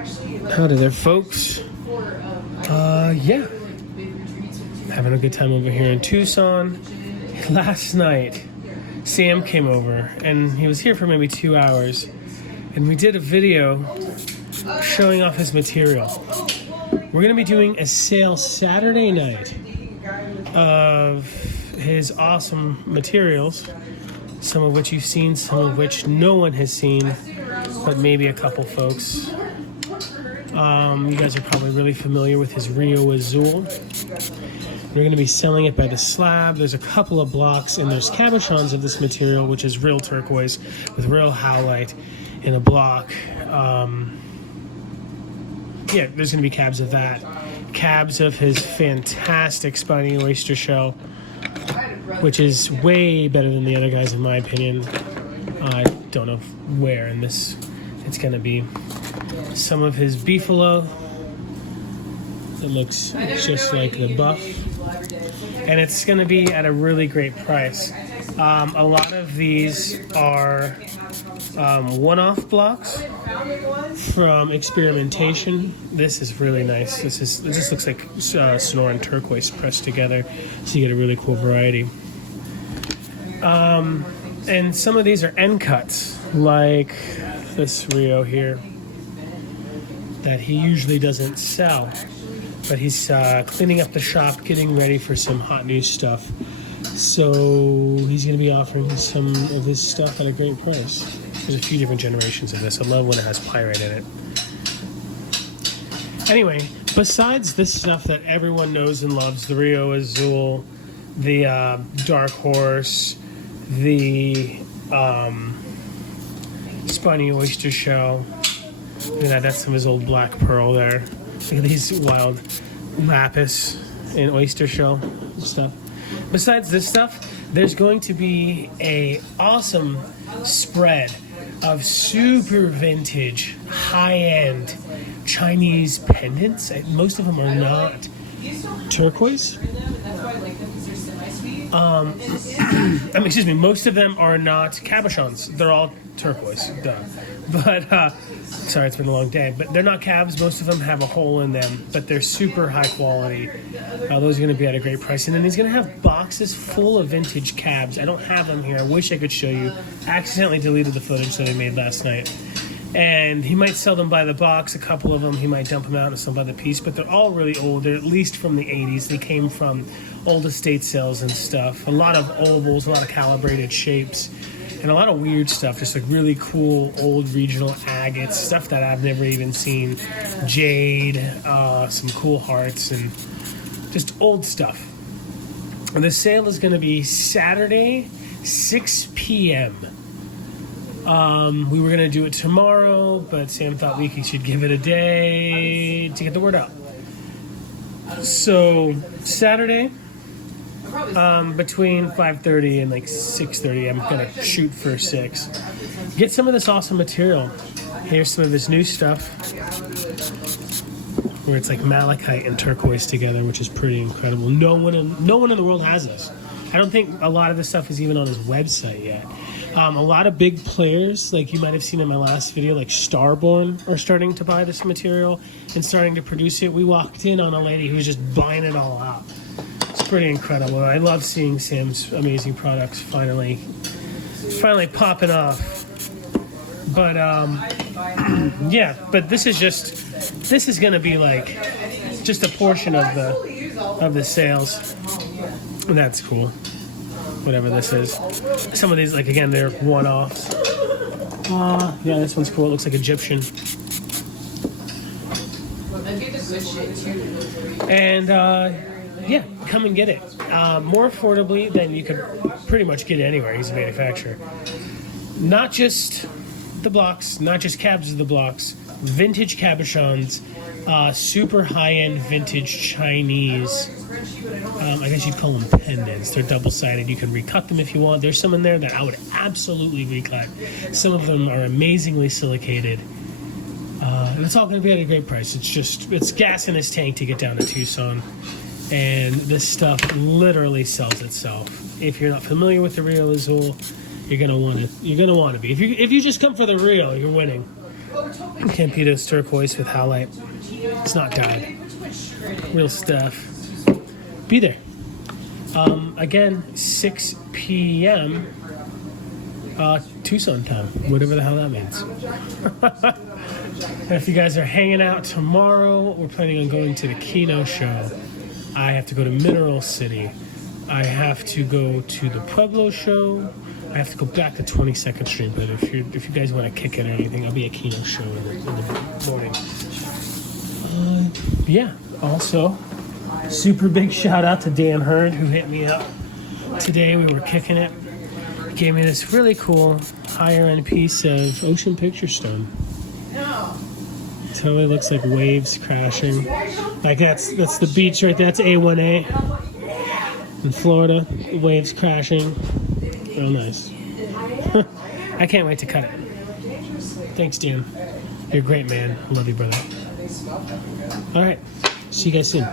Howdy there, folks. Yeah. Having a good time over here in Tucson. Last night, Sam came over, and he was here for maybe 2 hours, and we did a video showing off his material. We're going to be doing a sale Saturday night of his awesome materials, some of which you've seen, some of which no one has seen, but maybe a couple folks. You guys are probably really familiar with his Rio Azul. We're going to be selling it by the slab. There's a couple of blocks, and there's cabochons of this material, which is real turquoise with real howlite in a block. Yeah, there's going to be cabs of that. Cabs of his fantastic spiny oyster shell, which is way better than the other guys in my opinion. I don't know where in this it's going to be. Some of his beefalo. It looks just like the buff. And it's going to be at a really great price. A lot of these are one-off blocks from experimentation. This is really nice. It just looks like Sonora and Turquoise pressed together, so you get a really cool variety. And some of these are end cuts, like this Rio here that he usually doesn't sell, but he's cleaning up the shop, getting ready for some hot new stuff. So he's going to be offering some of his stuff at a great price. There's a few different generations of this. I love when it has pyrite in it. Anyway, besides this stuff that everyone knows and loves, the Rio Azul, the Dark Horse, the spiny oyster shell. Look at that, that's some of his old black pearl there. Look at these wild lapis and oyster shell stuff. Besides this stuff, there's going to be a awesome spread of super vintage, high-end Chinese pendants. Most of them are not turquoise. Excuse me, most of them are not cabochons. They're all turquoise, duh. But, sorry, it's been a long day. But they're not cabs. Most of them have a hole in them, but they're super high quality. Those are going to be at a great price. And then he's going to have boxes full of vintage cabs. I don't have them here. I wish I could show you. I accidentally deleted the footage that I made last night. And he might sell them by the box. A couple of them, he might dump them out and sell by the piece. But they're all really old. They're at least from the 80s. They came from old estate sales and stuff. A lot of ovals, a lot of calibrated shapes. And a lot of weird stuff, just like really cool old regional agates, stuff that I've never even seen. Jade, some cool hearts, and just old stuff. And the sale is going to be Saturday, 6 p.m. We were going to do it tomorrow, but Sam thought we should give it a day to get the word out. So, Saturday, between 5:30 and like 6:30, I'm gonna shoot for 6. Get some of this awesome material. Here's some of his new stuff, where it's like malachite and turquoise together, which is pretty incredible. No one in the world has this. I don't think a lot of this stuff is even on his website yet. A lot of big players, like you might have seen in my last video, like Starborn, are starting to buy this material and starting to produce it. We walked in on a lady who was just buying it all up. It's pretty incredible. I love seeing Sam's amazing products finally popping off. But yeah, but this is gonna be like just a portion of the sales. And that's cool. Whatever this is. Some of these, like again, they're one-offs. Yeah, this one's cool. It looks like Egyptian. And yeah, come and get it. More affordably than you could pretty much get it anywhere. He's a manufacturer. Not just the blocks, not just cabs of the blocks, vintage cabochons, super high-end vintage Chinese. I guess you'd call them pendants. They're double-sided. You can recut them if you want. There's some in there that I would absolutely recut. Some of them are amazingly silicated. And it's all going to be at a great price. It's gas in his tank to get down to Tucson. And this stuff literally sells itself. If you're not familiar with the Rio Azul, you're gonna want to be. If you just come for the Rio, you're winning. Campitos turquoise with howlite. It's not dyed. Real stuff. Be there. Again, 6 p.m. Tucson time, whatever the hell that means. And if you guys are hanging out tomorrow, we're planning on going to the Keno show. I have to go to Mineral City. I have to go to the Pueblo show. I have to go back to 22nd Street, but if you guys want to kick it or anything, I'll be at Keno show in the morning. Yeah, also, super big shout out to Dan Hurd, who hit me up today. We were kicking it. He gave me this really cool higher end piece of ocean picture stone. Totally looks like waves crashing. Like that's the beach right there. That's A1A in Florida. Waves crashing. Real nice. I can't wait to cut it. Thanks, Dan. You're a great man. Love you, brother. All right. See you guys soon.